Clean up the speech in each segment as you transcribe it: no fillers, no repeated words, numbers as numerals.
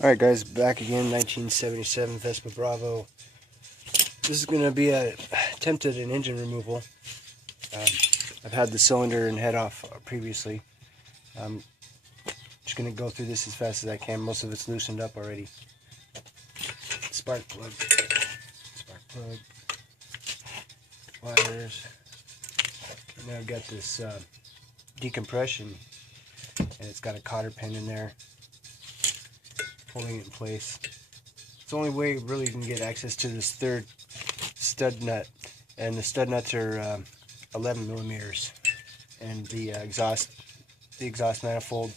Alright guys, back again, 1977 Vespa Bravo. This is going to be a attempt at an engine removal. I've had the cylinder and head off previously. I'm just going to go through this as fast as I can. Most of it's loosened up already. Spark plug, wires. And now I've got this decompression, and it's got a cotter pin in there holding it in place. It's the only way really you can get access to this third stud nut, and the stud nuts are 11 millimeters, and the exhaust manifold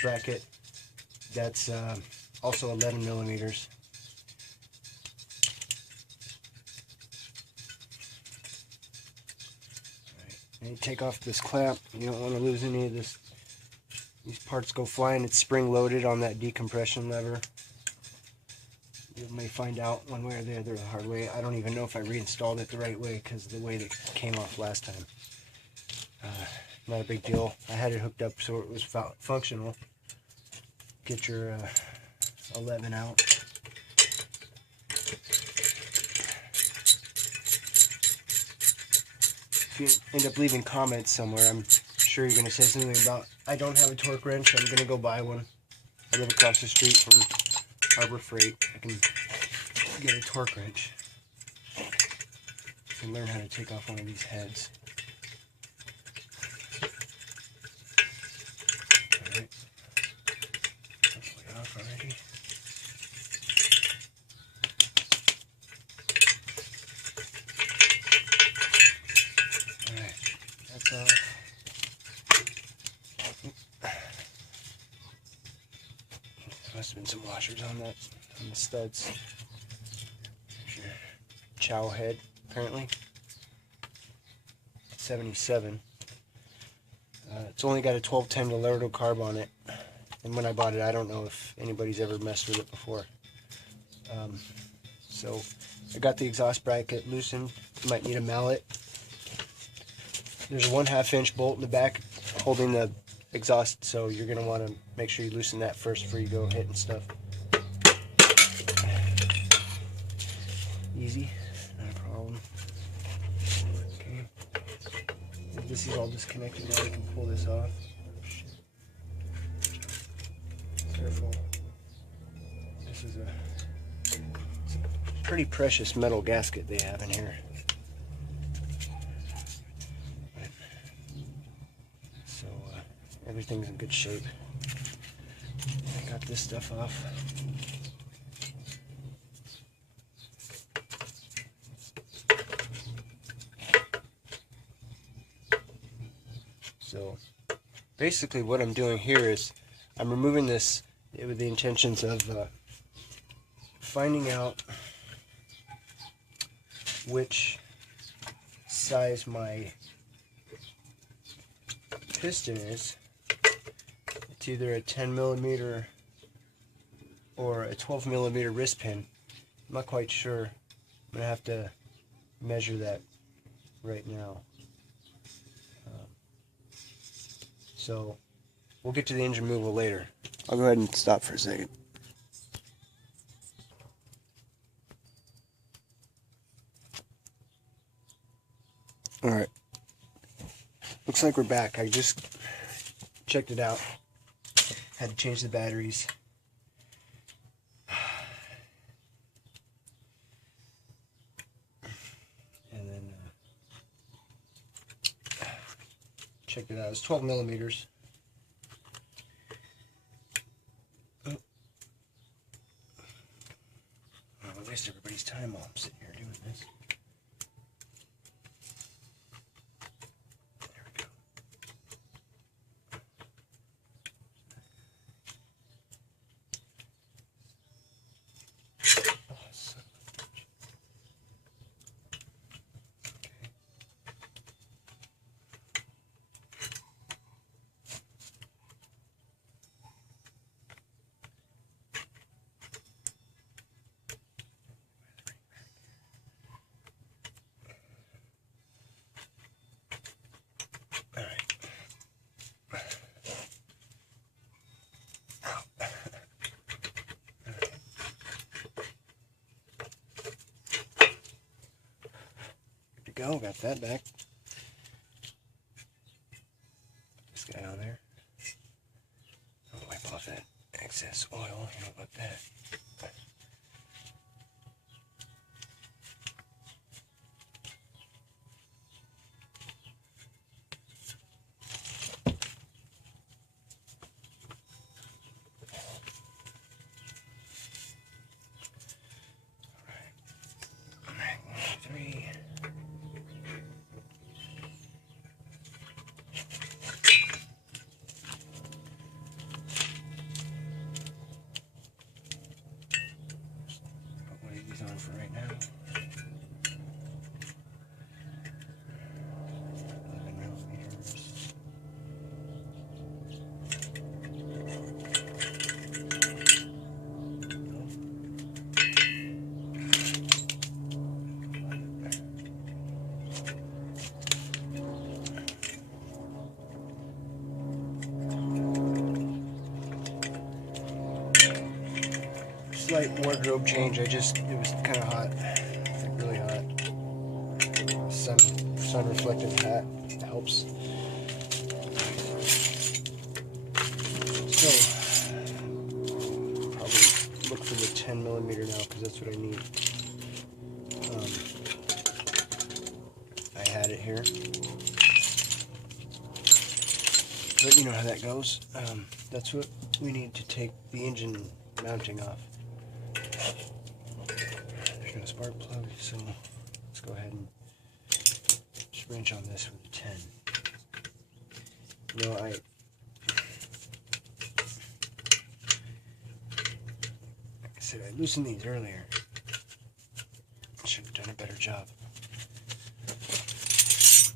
bracket, that's also 11 millimeters. Alright, and you take off this clamp. You don't want to lose any of this. These parts go flying. It's spring loaded on that decompression lever. You may find out one way or the other the hard way. I don't even know if I reinstalled it the right way because of the way that it came off last time. Not a big deal. I had it hooked up so it was functional. Get your 11 out. If you end up leaving comments somewhere, I'm sure you're going to say something about, I don't have a torque wrench, I'm going to go buy one. I live across the street from Harbor Freight. I can get a torque wrench. You can learn how to take off one of these heads. Alright. That's way off already. Alright, that's off. Must have been some washers on that, on the studs. There's your chow head, apparently. 77. It's only got a 1210 Gallardo carb on it, and when I bought it, I don't know if anybody's ever messed with it before. So I got the exhaust bracket loosened. You might need a mallet. There's a 1/2 inch bolt in the back holding the exhaust, so you're going to want to make sure you loosen that first before you go hitting stuff. Easy, not a problem. Okay, if this is all disconnected now, we can pull this off. Careful. This is it's a pretty precious metal gasket they have in here. Everything's in good shape. I got this stuff off. So basically what I'm doing here is I'm removing this with the intentions of finding out which size my piston is. It's either a 10 millimeter or a 12 millimeter wrist pin. I'm not quite sure. I'm gonna have to measure that right now. So we'll get to the engine removal later. I'll go ahead and stop for a second. Alright. Looks like we're back. I just checked it out. Had to change the batteries. And then checked it out. It's 12 millimeters. Oh. I don't want to waste everybody's time while I'm sitting here doing this. go, got that back. This guy on there. I'll wipe off that excess oil. You don't want that. On for right now. 11 millimeters. Slight wardrobe change. It was kind of hot, like really hot. Sun reflective hat helps. So probably look for the 10 millimeter now because that's what I need. I had it here, but you know how that goes. That's what we need to take the engine mounting off. There's no spark plug, so let's go ahead and just wrench on this with a 10. You know, like I said, I loosened these earlier. I should have done a better job.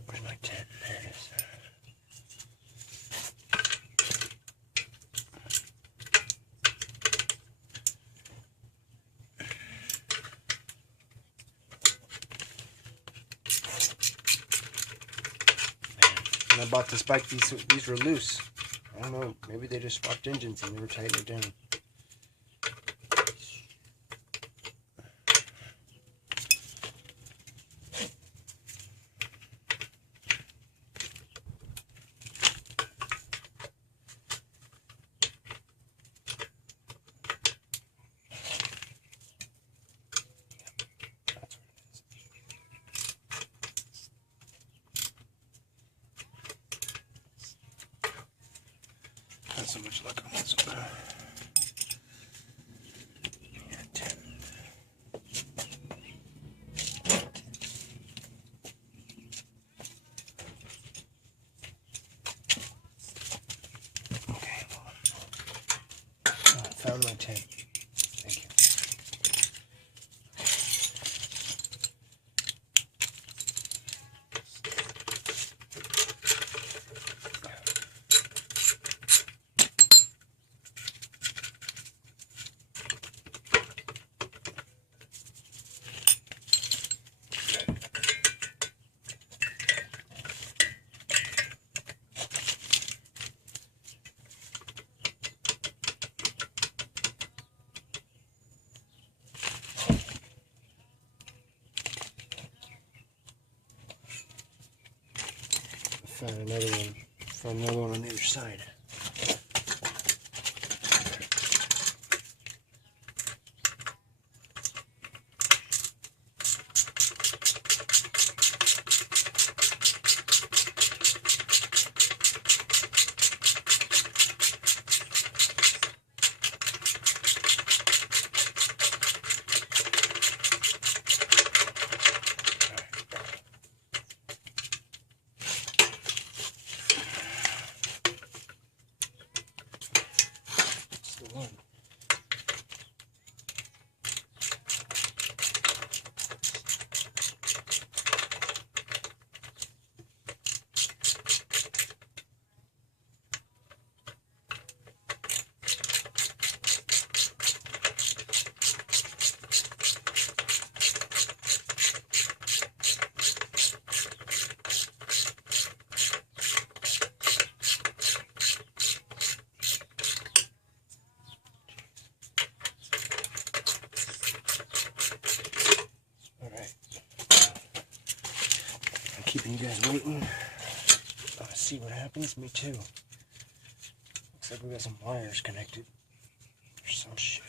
Where's my 10? There it is. When I bought this bike, these were loose. I don't know, maybe they just swapped engines and they were tightening it down. Not so much luck on this one. Yeah, 10. Okay, well, I found my 10. Thank you. Found another one on the other side. You guys waiting? See what happens? Me too. Looks like we got some wires connected. Or some shit.